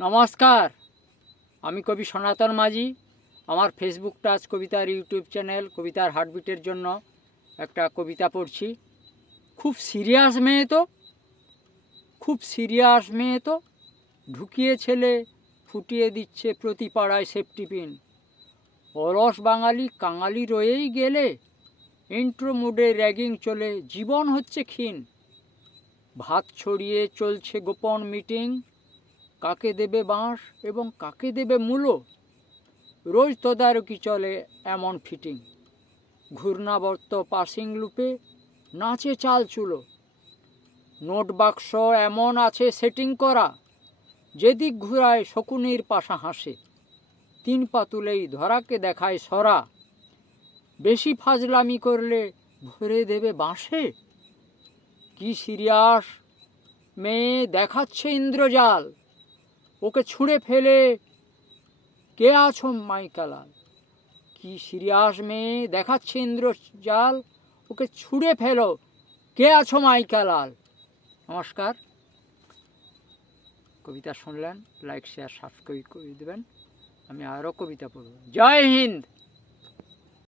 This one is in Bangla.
নমস্কার, আমি কবি সনাতন মাঝি। আমার ফেসবুক টাচ কবিতার ইউটিউব চ্যানেল কবিতার হার্টবিটের জন্য একটা কবিতা পড়ছি। খুব সিরিয়াস মেয়ে তো ঢুকিয়ে ছেলে ফুটিয়ে দিচ্ছে প্রতি পাড়ায় সেফটি পিন। অলস বাঙালি কাঙালি রয়েই গেলে ইন্ট্রো মোডে র্যাগিং চলে, জীবন হচ্ছে ক্ষীণ। ভাত ছড়িয়ে চলছে গোপন মিটিং, কাকে দেবে বাঁশ এবং কাকে দেবে মূলো। রোজ তদারকি চলে এমন ফিটিং, ঘূর্ণাবর্ত পাসিং লুপে নাচে চাল চুলো। নোট বাক্স এমন আছে সেটিং করা, যেদিক ঘুরায় শকুনির পাশা হাসে। 3 পা তুলেই ধরাকে দেখায় সরা, বেশি ফাজলামি করলে ভরে দেবে বাঁশে। কি সিরিয়াস মেয়ে দেখাচ্ছে ইন্দ্রজাল, ওকে ছুঁড়ে ফেলে কে আছো মাইকালাল। কি সিরিয়াস মেয়ে দেখাচ্ছে ইন্দ্রজাল, ওকে ছুঁড়ে ফেলো কে আছো মাইকালাল। নমস্কার, কবিতা শুনলেন, লাইক শেয়ার সাবস্ক্রাইব করে দেবেন। আমি আরও কবিতা পড়ব। জয় হিন্দ।